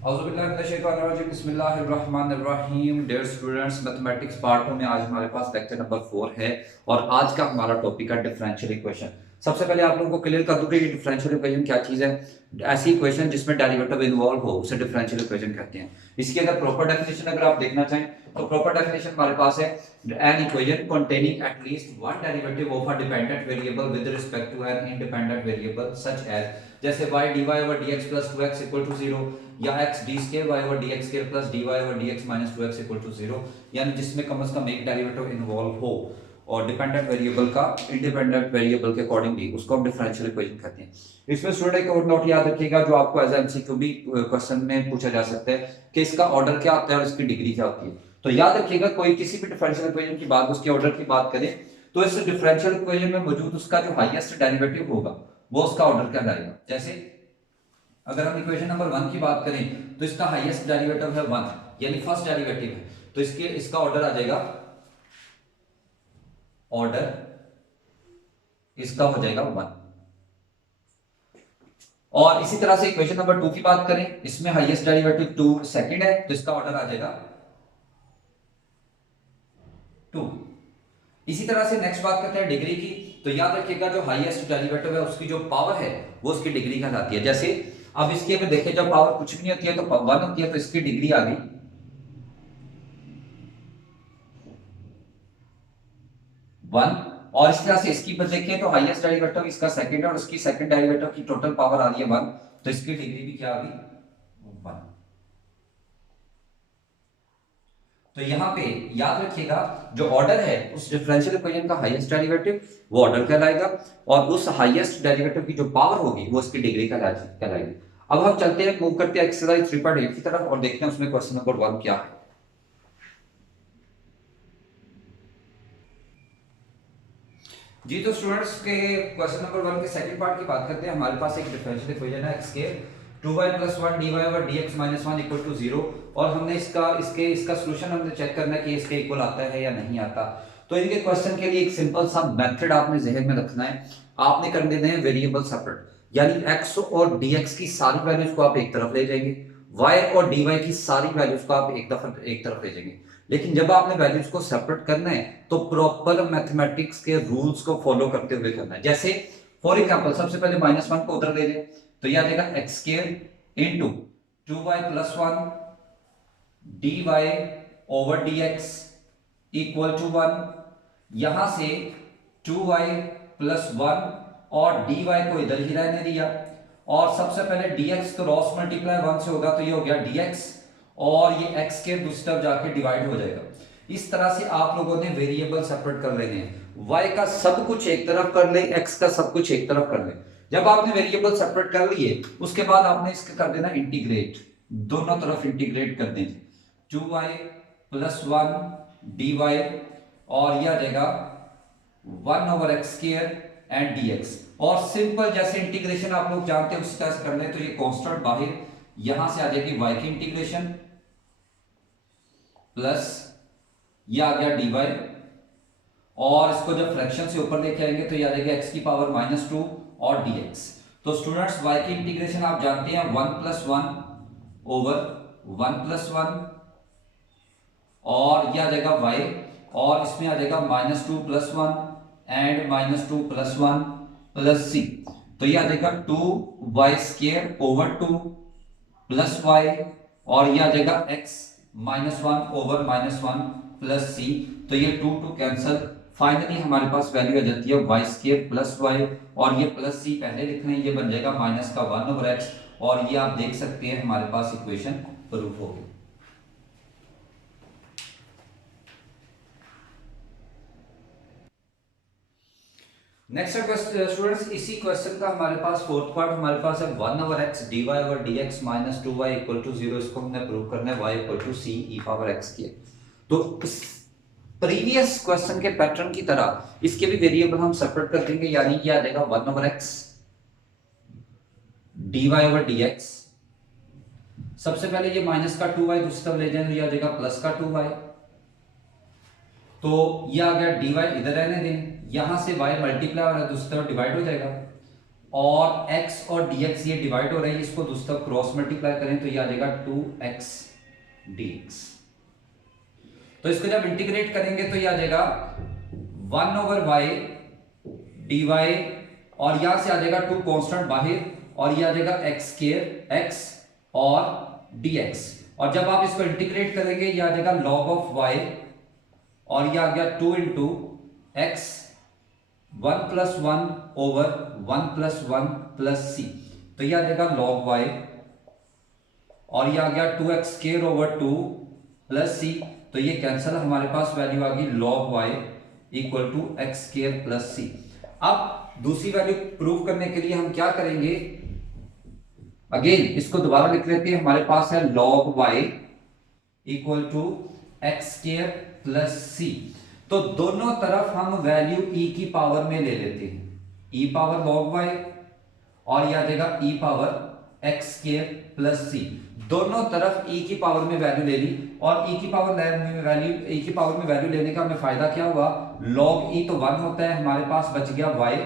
बिस्मिल्लाहिर्रहमानिर्रहीम। Dear students, mathematics part 2 में आज हमारे पास लेक्चर नंबर 4 है और आज का हमारा टॉपिक है डिफरेंशियल इक्वेशन। सबसे पहले आप लोगों को क्लियर कर दूं कि डिफरेंशियल इक्वेशन क्या चीज है। ऐसी इक्वेशन जिसमें डेरिवेटिव इन्वॉल्व हो उसे डिफरेंशियल इक्वेशन कहते हैं। इसकी अगर प्रॉपर डेफिनेशन अगर आप देखना चाहें तो प्रॉपर डेफिनेशन हमारे पास है an equation containing at least one derivative of a dependent variable with respect to an independent variable such as, जैसे y dy over dx plus 2x equal to 0 या x d square y over dx square plus dy over dx minus 2x equal to 0, यानी जिसमें कम से कम एक derivative involve हो और dependent variable का independent variable के अकॉर्डिंगली उसको हम डिफरेंशियल इक्वेशन कहते हैं। इसमें स्टूडेंट एक और नोट याद रखिएगा जो आपको एज एमसीक्यू भी क्वेश्चन में पूछा जा सकता है कि इसका ऑर्डर क्या होता है और इसकी डिग्री क्या होती है। तो याद रखिएगा कोई किसी भी डिफरेंशियल इक्वेशन की बात उसके ऑर्डर की बात करें तो इस डिफरेंशियल इक्वेशन में मौजूद उसका जो हाईएस्ट डेरिवेटिव होगा वो उसका ऑर्डर कहलाएगा। जैसे अगर हम इक्वेशन नंबर 1 की बात करें तो इसका हाईएस्ट डेरिवेटिव है 1, यानी फर्स्ट डेरिवेटिव है, तो इसका ऑर्डर आ जाएगा, ऑर्डर इसका हो जाएगा 1। और इसी तरह से इक्वेशन नंबर 2 की बात करें, इसमें हाईएस्ट डेरिवेटिव 2 सेकंड है तो इसका ऑर्डर आ जाएगा 2। इसी तरह से नेक्स्ट बात करते हैं डिग्री की, तो याद रखिएगा जो हाईएस्ट डेरिवेटिव है उसकी जो पावर है वो उसकी डिग्री कहलाती है। जैसे अब इसके में देखें जब पावर कुछ भी नहीं होती है तो 1 होती है तो इसकी डिग्री आ गई 1। और इस तरह से इसकी पर देखें तो हाईएस्ट डेरिवेटिव इसका सेकंड है और उसकी सेकंड डेरिवेटिव की टोटल पावर आ रही है 1, तो इसकी डिग्री भी क्या आ गई 1। तो यहां पे याद रखिएगा जो ऑर्डर है उस डिफरेंशियल इक्वेशन का हाईएस्ट डेरिवेटिव वो ऑर्डर कहलाएगा और उस हाईएस्ट डेरिवेटिव की जो पावर होगी वो उसकी डिग्री कहलाएगी। अब हम चलते हैं, मूव करते हैं एक्सरसाइज 3.8 की तरफ और देखते हैं उसमें क्वेश्चन नंबर 1 क्या है। जी तो स्टूडेंट्स के क्वेश्चन नंबर 1 के सेकंड पार्ट की बात करते हैं। हमारे पास एक डिफरेंशियल इक्वेशन है x के 2y + 1 dy over dx - 1 = 0 और हमने इसका सॉल्यूशन हमने चेक करना है कि इसके इक्वल आता है या नहीं आता। तो इनके क्वेश्चन के लिए एक सिंपल सा मेथड आपने जहन में रखना है। आपने कर देने हैं वेरिएबल सेपरेट, यानी x और dx की सारी वैल्यूज को आप एक तरफ ले जाएंगे, y और dy की सारी वैल्यूज को आप एक तरफ ले जाएंगे। लेकिन जब आपने वैल्यूज को सेपरेट करना है तो प्रॉपर मैथमेटिक्स के रूल्स को फॉलो करते हुए करना है। जैसे फॉर एग्जांपल सबसे पहले -1 को उधर ले जाए तो यह आ जाएगा x² into 2y + 1 dy over dx equal to 1। यहां से 2y + 1 और dy को इधर ही रहने दिया और सबसे पहले dx तो क्रॉस मल्टीप्लाई 1 से होगा तो ये हो गया dx और ये x के दूसरी तरफ जाके डिवाइड हो जाएगा। इस तरह से आप लोगों ने वेरिएबल सेपरेट कर लेने हैं, y का सब कुछ एक तरफ कर ले, x का सब कुछ एक तरफ कर ले। जब आपने वेरिएबल सेपरेट कर लिए उसके बाद आपने इसका कर देना इंटीग्रेट, दोनों तरफ इंटीग्रेट कर देंगे 2y + 1 dy और यह आ जाएगा 1/x² एंड dx। और सिंपल जैसे इंटीग्रेशन आप लोग जानते हैं उसी तरह से कर ले तो ये कांस्टेंट बाहर यहां से आ जाएगी y की इंटीग्रेशन प्लस ये आ गया dy और इसको जब फ्रैक्शन से ऊपर लेके आएंगे तो ये आ जाएगा x की पावर -2 और dx। तो स्टूडेंट्स y की इंटीग्रेशन आप जानते हैं 1 + 1 ओवर 1 + 1 और ये आ जाएगा y और इसमें आ जाएगा -2 + 1 एंड -2 + 1 प्लस c, तो ये आ जाएगा 2y² ओवर 2 प्लस y और ये आ जाएगा x -1 ओवर -1 प्लस c, तो ये 2 2 कैंसिल, फाइनली हमारे पास वैल्यू आ जाती है y² प्लस y और ये प्लस c पहले लिखना है, ये बन जाएगा -1/x और ये आप देख सकते हैं हमारे पास इक्वेशन प्रूफ हो गई। नेक्स्ट स्टूडेंट्स इसी क्वेश्चन का हमारे पास फोर्थ पार्ट हमारे पास है 1/x dy over dx - 2y = 0। इसको हमने प्रूव करना है y = c e⁻x किए। तो प्रीवियस क्वेश्चन के पैटर्न की तरह इसके भी वेरिएबल हम सेपरेट कर देंगे, यानी ये आ जाएगा 1/x dy over dx। सबसे पहले ये माइनस का 2y दूसरी तरफ ले जाए तो ये आ जाएगा प्लस का 2y, तो ये आ गया dy इधर रहने दें, यहां से y मल्टीप्लाई और दूसरी तरफ डिवाइड हो जाएगा और x और dx ये डिवाइड हो रहे हैं, इसको दूसरी तरफ क्रॉस मल्टीप्लाई करें तो ये आ जाएगा 2x dx। तो इसको जब इंटीग्रेट करेंगे तो ये आ जाएगा 1/y dy, और यहां से आ जाएगा 2 कांस्टेंट बाहर, और ये आ जाएगा x स्क्वायर x और dx। और जब आप इसको इंटीग्रेट करेंगे ये आ जाएगा log ऑफ y, और ये आ गया 2 इंटू एक्स 1+1/1+1+c, तो ये आ जाएगा log y, और ये आ गया 2x square over 2 plus c, तो ये कैंसिल, हमारे पास वैल्यू आ गई log y equal to x square plus c. अब दूसरी वैल्यू प्रूव करने के लिए हम क्या करेंगे, अगेन इसको दोबारा लिख लेते हैं। हमारे पास है log y equal to x square plus c, तो दोनों तरफ हम वैल्यू e की पावर में ले लेते हैं, e पावर log y, और यह आ जाएगा e power x square plus c. दोनों तरफ e की पावर में वैल्यू ले ली, और e की पावर में वैल्यू लेने का हमें फायदा क्या हुआ, log e तो 1 होता है, हमारे पास बच गया y,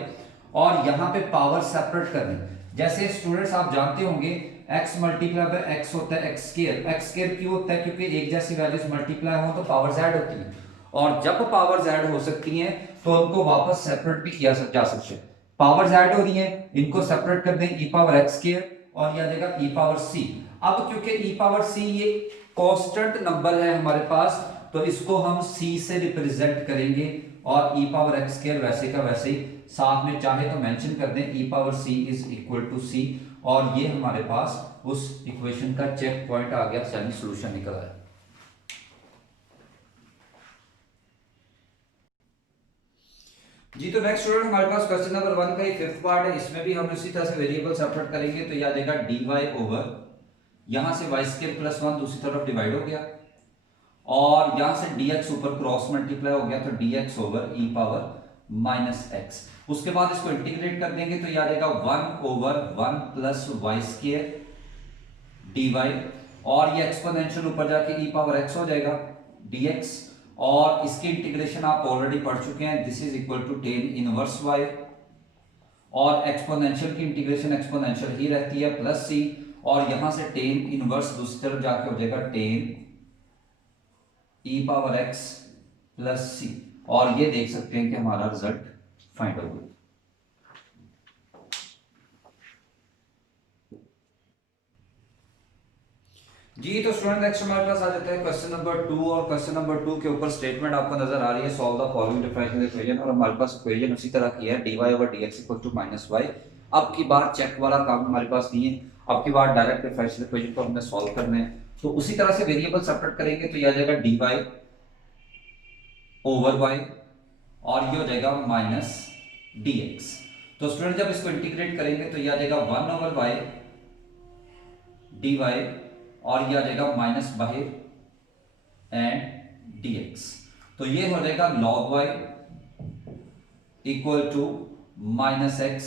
और यहां पे पावर सेपरेट करनी। जैसे स्टूडेंट्स आप जानते होंगे x मल्टीप्लाई बाय x होता है x स्क्वायर क्यों होता है, क्योंकि एक जैसी वैल्यूज मल्टीप्लाई हो तो पावर z होती है, और जब पावर z हो सकती है तो उनको वापस सेपरेट भी किया जा सकता है। पावर z हो रही है, इनको सेपरेट कर दें, e पावर x स्क्वायर, और यह आ जाएगा e पावर c। अब क्योंकि e पावर c ये कांस्टेंट नंबर है हमारे पास, तो इसको हम c से रिप्रेजेंट करेंगे, और e पावर x स्क्वायर वैसे का वैसे ही, साथ में चाहे तो मेंशन कर दें e power c is equal to c, और ये हमारे पास उस इक्वेशन का चेक पॉइंट आ गया, यानी सॉल्यूशन निकल आया। जी तो नेक्स्ट स्टूडेंट हमारे पास क्वेश्चन नंबर 1 का ही फिफ्थ पार्ट है, इसमें भी हम इसी तरह से वेरिएबल सेपरेट करेंगे, तो यह आ जाएगा dy ओवर, यहां से y स्क्वायर प्लस 1 दूसरी तरफ डिवाइड हो गया, और यहां से dx ऊपर क्रॉस मल्टीप्लाई हो गया, तो dx over e power minus x। उसके बाद इसको इंटीग्रेट कर देंगे तो यह आ जाएगा 1 over 1 plus Y square dy, और ये एक्सपोनेंशियल ऊपर जाके e पावर x हो जाएगा dx, और इसकी इंटीग्रेशन आप ऑलरेडी पढ़ चुके हैं, this is equal to tan inverse y, और एक्सपोनेंशियल की इंटीग्रेशन एक्सपोनेंशियल ही रहती है प्लस c, और यहां से टेन इनवर्स दूसरी तरफ जाके हो जाएगा ten e power x plus c, और ये देख सकते हैं कि हमारा रिजल्ट फाइंड हो गया। जी तो स्टूडेंट नेक्स्ट हमारे पास आ जाता है क्वेश्चन नंबर 2, और क्वेश्चन नंबर 2 के ऊपर स्टेटमेंट आपको नजर आ रही है, solve the following differential equation, और हमारे पास इक्वेशन उसी तरह की है dy over dx equal to -y। अब की बार चेक वाला काम हमारे पास नहीं है, अब की बार डायरेक्ट डिफरेंशियल इक्वेशन को हमने सॉल्व करना है, तो उसी तरह से वेरिएबल सेपरेट करेंगे तो ये आ जाएगा dy ओवर y, और ये हो जाएगा माइनस dx। तो स्टूडेंट जब इसको इंटीग्रेट करेंगे तो ये आ जाएगा 1 ओवर y dy, और ये आ जाएगा माइनस बाहर एंड dx, तो ये हो जाएगा log y equal to minus X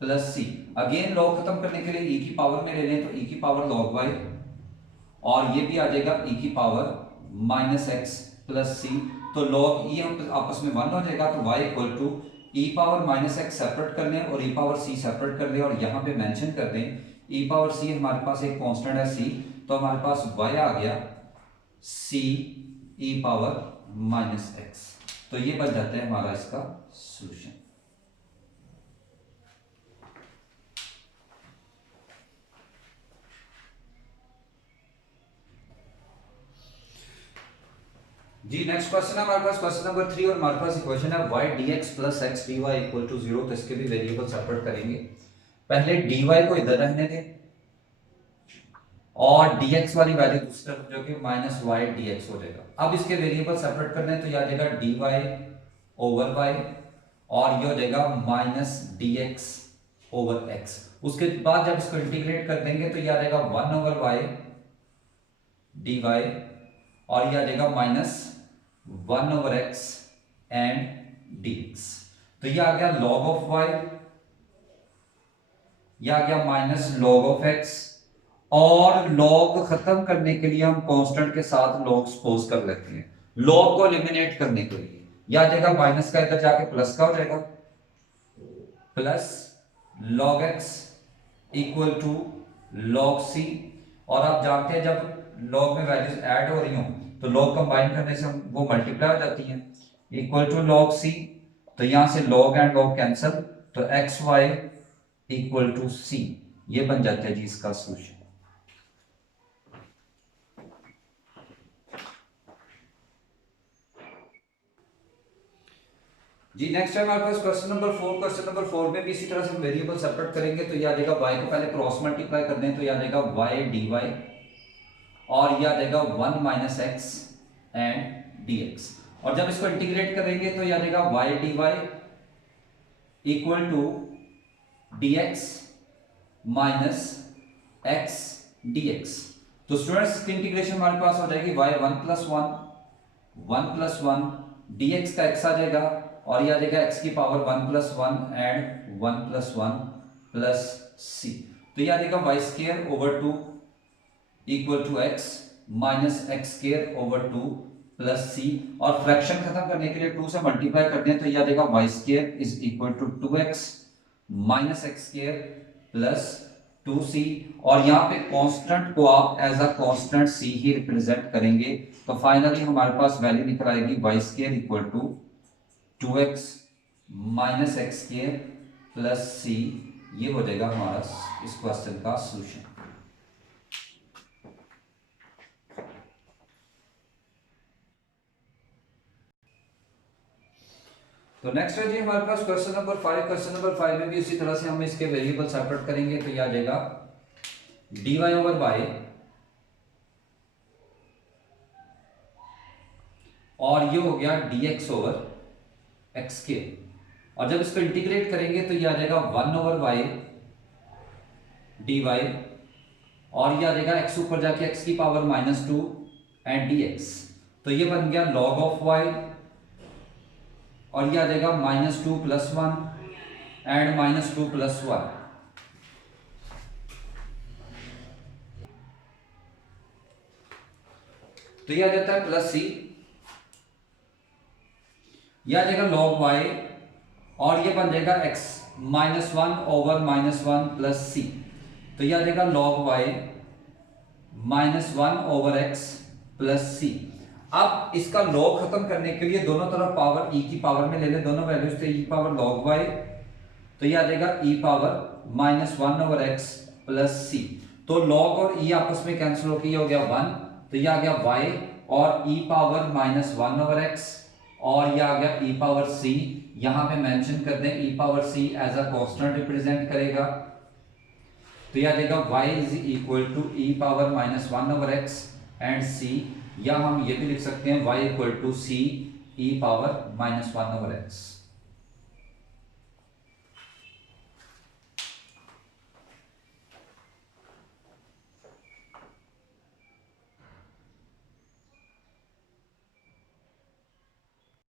plus C. Again log खत्म करने के लिए e की पावर में ले लें तो e की पावर log y, और ये भी आ जाएगा e की power minus X plus c, तो log e हम आपस में 1 हो जाएगा, तो y equal to e power minus X separate कर लें और e पावर c सेपरेट कर लें, और यहाँ पे मेंशन कर दें e पावर c हमारे पास एक कांस्टेंट है c, तो हमारे पास y आ गया c e power minus x, तो ये बन जाता है हमारा इसका सॉल्यूशन। जी नेक्स्ट क्वेश्चन है हमारे पास क्वेश्चन नंबर 3, और हमारे पास इक्वेशन है y dx plus x dy equal to 0, तो इसके भी वेरिएबल सेपरेट करेंगे। पहले dy को इधर रहने दें, और dx वाली वैल्यू दूसरी तरफ जो कि माइनस वाई dx हो जाएगा। अब इसके वेरिएबल सेपरेट करने तो यह आ जाएगा dy ओवर y, और ये हो जाएगा माइनस dx ओवर x। उसके बाद जब इसको इंटीग्रेट कर देंगे तो यह आ जाएगा 1 ओवर y dy, और यह आ जाएगा minus 1 over x and dx, तो यह आ गया log ऑफ y, यह आ गया माइनस log ऑफ x, और log खत्म करने के लिए हम कांस्टेंट के साथ log सपोज कर लेते हैं, log को एलिमिनेट करने के लिए यह आ जाएगा माइनस का इधर जाके प्लस का हो जाएगा, plus log x equal to log c। और आप जानते हैं जब log में वैल्यूज ऐड हो रही हो तो log कंबाइन करने से वो मल्टीप्लाई हो जाती हैं। इक्वल टू log c, तो यहां से log एंड log कैंसिल, तो X Y equal to c, ये बन जाता है जी इसका सोल्यूशन। जी नेक्स्ट है हमारे पास क्वेश्चन नंबर 4। क्वेश्चन नंबर 4 में भी इसी तरह से हम वेरिएबल सेपरेट करेंगे। तो ये आ जाएगा y को पहले क्रॉस मल्टीप्लाई कर दें तो ये आ जाएगा y dy, और ये आ जाएगा 1 माइनस एक्स एंड dx। और जब इसको इंटीग्रेट करेंगे तो ये आ जाएगा y dy equal to dx minus x dx। तो स्टूडेंट्स की इंटीग्रेशन हमारे पास हो जाएगी y 1 प्लस 1 dx का x आ जाएगा, और यह आ जाएगा x की power 1 plus 1 and 1 plus 1 plus c। तो यह आ जाएगा y square over 2 equal to x minus X square over 2 plus c। और फ्रैक्शन खत्म करने के लिए 2 से मल्टीप्लाई कर दें तो यह आ जाएगा y square is equal to 2x minus X square plus 2c। और यहाँ पे कांस्टेंट को आप एज अ कांस्टेंट c ही रिप्रेजेंट करेंगे। तो फाइनली हमारे पास वैल्यू निकल आएगी y square equal to 2x minus X square plus c। ये हो जाएगा हमारा इस क्वेश्चन का सॉल्यूशन। तो नेक्स्ट है जी हमारे पास क्वेश्चन नंबर 5। क्वेश्चन नंबर 5 में भी उसी तरह से हम इसके वेरिएबल सेपरेट करेंगे। तो ये आ जाएगा dy ओवर y, और ये हो गया dx ओवर x के। और जब इसको इंटीग्रेट करेंगे तो ये आ जाएगा 1 ओवर y dy, और ये आ जाएगा x ऊपर जाके x की पावर -2 एंड dx। तो ये बन गया log ऑफ y, और ये आ जाएगा -2 प्लस 1 एंड -2 प्लस 1। तो ये आ जाता है प्लस c, यह आ जाएगा log y, और ये बन जाएगा x -1 ओवर -1 प्लस c। तो यह आ जाएगा log y -1 over x plus c। अब इसका log खत्म करने के लिए दोनों तरफ पावर e की पावर में ले लें, दोनों वैल्यूज थे e पावर log y, तो यह आ जाएगा e power -1 over x plus c। तो log और e आपस में कैंसिल होकर ये हो गया 1, तो यह आ गया y और e पावर -1 ओवर x, और यह आ गया e पावर c। यहां पे मेंशन कर दें e power c as a constant represent करेगा। तो यह आ जाएगा y is equal to e power -1 over x and c, या हम ये भी लिख सकते हैं y equal to c e power -1 over x।